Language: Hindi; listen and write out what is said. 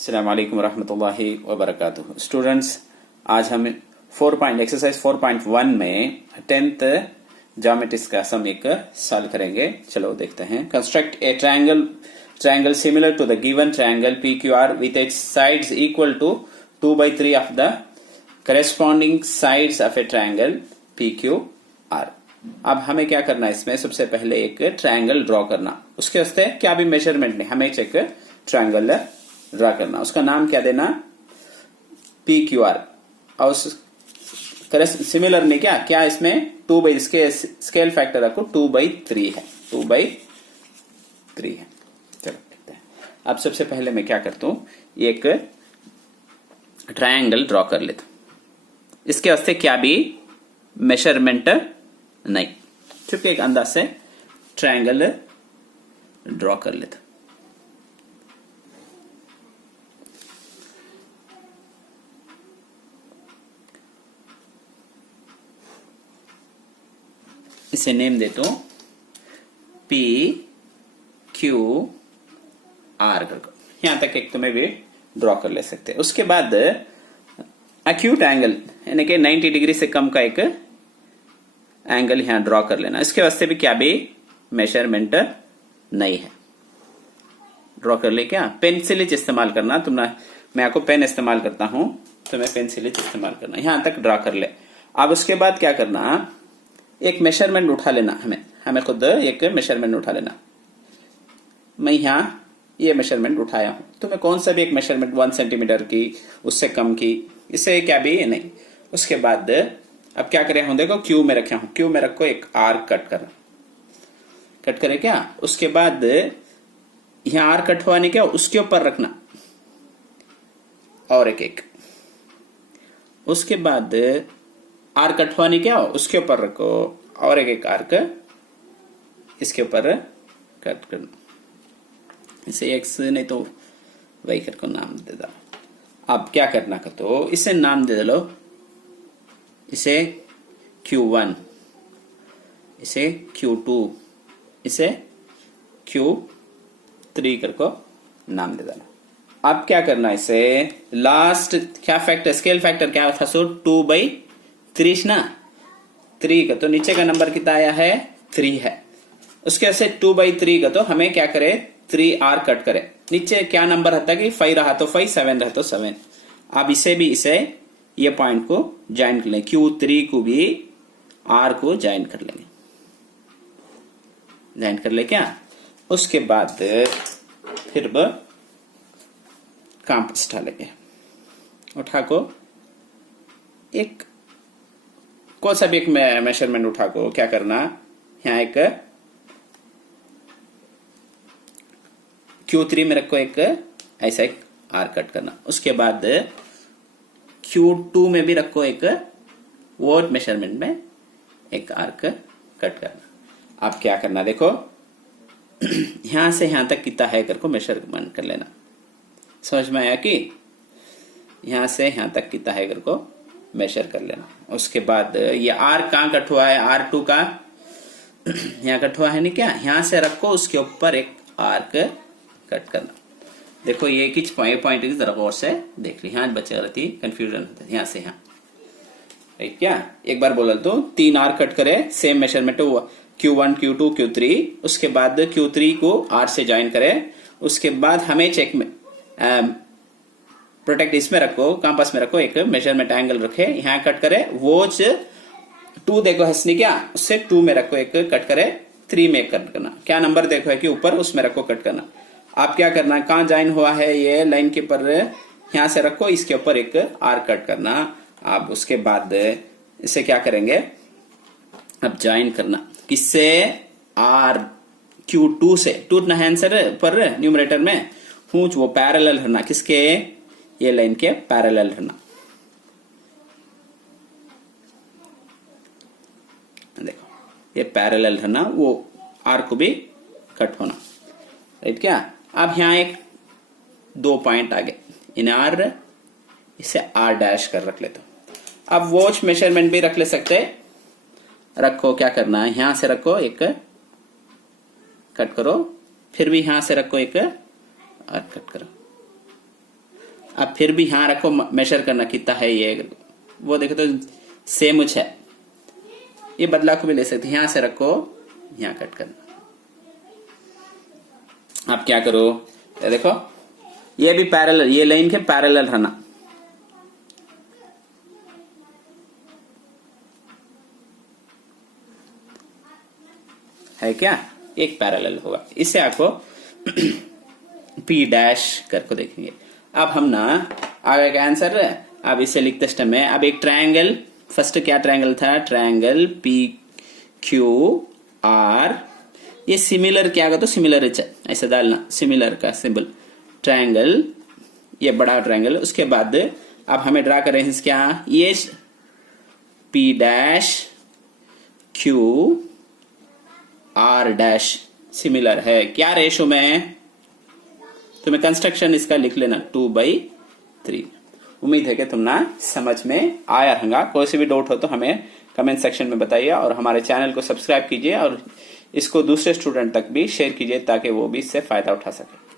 अस्सलाम वालेकुम रहमतुल्लाहि व बरकातुहू। स्टूडेंट्स, आज हम एक्सरसाइज 4.1 में 10th ज्योमेट्रिक्स का सम एक सॉल्व करेंगे। चलो देखते हैं। Construct a triangle similar to the given triangle PQR with its sides equal to 2/3 of the corresponding sides of a triangle PQR। अब हमें क्या करना है, इसमें सबसे पहले एक ट्रायंगल ड्रॉ करना। उसके वास्ते क्या भी मेजरमेंट नहीं, हमें एक ट्रायंगल ड्रा करना। उसका नाम क्या देना, PQR। और सिमिलर में क्या क्या इसमें 2 बाई, इसके स्केल फैक्टर रखो 2/3 है, 2/3 है। चलो देखते हैं। अब सबसे पहले मैं क्या करता हूं, एक ट्रायंगल ड्रॉ कर लेता हूं। इसके वास्ते क्या भी मेजरमेंट नहीं, चुपके एक अंदाज से ट्रायंगल ड्रॉ कर लेता। इसे नेम देता हूं PQR करके। यहां तक एक तुम्हें भी ड्रॉ कर ले सकते हैं। उसके बाद एक्यूट एंगल यानी कि 90 डिग्री से कम का एक एंगल यहां ड्रॉ कर लेना। इसके वास्ते भी क्या भी मेजरमेंट नहीं है। ड्रॉ कर ले क्या, पेंसिल इस्तेमाल करना। मैं आपको पेन इस्तेमाल करता हूं, तो मैं पेंसिल इस्तेमाल करना। यहां तक ड्रॉ कर ले। अब उसके बाद क्या करना, एक मेजरमेंट उठा लेना। हमें खुद एक मेजरमेंट उठा लेना। मैं यहां ये मेजरमेंट उठाया हूं, तो मैं कौन सा भी एक मेजरमेंट 1 सेंटीमीटर की, उससे कम की, इससे क्या भी नहीं। उसके बाद अब क्या करे हूं, देखो क्यू में रखे हूं, क्यू में रखो एक आर्क कट करे क्या। उसके बाद यहां आर्क कट हुआ नहीं क्या, उसके ऊपर रखना और एक उसके बाद आर्क कटवानी क्या हो, उसके ऊपर रखो और एक आर्क इसके ऊपर कट करना। इसे एक्स नहीं तो वाई को नाम दे दो। अब क्या करना का, तो इसे नाम दे दो, इसे Q1, इसे Q2, इसे Q3 करको नाम दे देना। अब क्या करना, इसे लास्ट क्या फैक्टर, स्केल फैक्टर क्या था, सो 2/3 ना, 3 का तो नीचे का नंबर कितना आया है, 3 है। उसके ऐसे 2/3 का तो हमें क्या करे, 3R कट करे। नीचे क्या नंबर रहता कि 5 रहा तो 5, 7 रहा तो 7। अब इसे ये पॉइंट को ज्वाइन कर लें, Q3 को भी R को ज्वाइन कर लेंगे, ज्वाइन कर ले क्या। उसके बाद फिर कंपास डालेंगे, उठा को एक कौन सा भी एक मेजरमेंट उठा को क्या करना, यहां एक Q3 में रखो एक ऐसा एक आर कट करना। उसके बाद Q2 में भी रखो एक वो मेजरमेंट में एक आर्क कट करना। अब क्या करना, देखो यहां से यहां तक कितना है करको मेजरमेंट कर लेना। समझ में आया कि यहां से यहां तक कितना है करको मेजर कर लेना। उसके बाद ये आर कहां कट हुआ है, R2 का यहां कट हुआ है नहीं क्या, यहां से रखो, उसके ऊपर एक आर्क कट करना। देखो ये किस पॉइंट की जरा गौर से देख ली, यहां बच्चे रहती कंफ्यूजन होता है, यहां से यहां राइट क्या। एक बार बोला तो 3 आर्क कट करे, सेम मेजरमेंट हुआ Q1, Q2, Q3। उसके बाद Q3 को R से ज्वाइन करे। उसके बाद हमें चेक में प्रोटेक्ट इसमें रखो, कंपास में रखो, एक मेजरमेंट एंगल रखे, यहां कट करे। वो 2 देखो हंसनी क्या, उससे 2 में रखो एक कट करे, 3 में एक कट करना। क्या नंबर देखो है कि ऊपर, उसमें रखो कट करना। आप क्या करना, कहां ज्वाइन हुआ है ये लाइन के ऊपर, यहां से रखो, इसके ऊपर एक आर कट करना। आप उसके बाद इसे क्या करेंगे, अब ज्वाइन करना किससे, R Q2 से। 2 ना आंसर पर न्यूमरेटर में पूछ, वो पैरेलल रहना किसके, ये लाइन के पैरेलल रहना। देखो ये पैरेलल रहना, वो आर को भी कट होना राइट क्या। अब यहां एक 2 पॉइंट आ गए, इन R इसे R डैश कर रख लेते। अब वॉच मेजरमेंट भी रख ले सकते, रखो क्या करना है, यहां से रखो एक कट करो, फिर भी यहां से रखो एक और कट करो। अब फिर भी यहाँ रखो, मेजर करना कितना है ये, वो देखो तो सेम है। ये बदलाव को भी ले सकते, यहां से रखो, यहां कट करना। आप क्या करो, ये देखो ये भी पैरेलल, ये लाइन के पैरेलल रहना, है क्या, एक पैरेलल होगा। इससे आपको P डैश करके देखेंगे। अब हम ना आगे का आंसर, अब इसे लिखते स्टेप में, अब एक ट्रायंगल, फर्स्ट क्या ट्रायंगल था, ट्रायंगल PQR, ये सिमिलर क्या होगा तो सिमिलर ऐसे डालना, सिमिलर का सिंबल, ट्रायंगल, ये बड़ा ट्रायंगल। उसके बाद अब हमें ड्रा कर रहे हैं क्या, ये P dash QR dash similar है क्या रेशो में, तुम्हें कंस्ट्रक्शन इसका लिख लेना 2/3। उम्मीद है कि तुम ना समझ में आया होगा। कोई से भी डाउट हो तो हमें कमेंट सेक्शन में बताइए और हमारे चैनल को सब्सक्राइब कीजिए और इसको दूसरे स्टूडेंट तक भी शेयर कीजिए ताकि वो भी इससे फायदा उठा सके।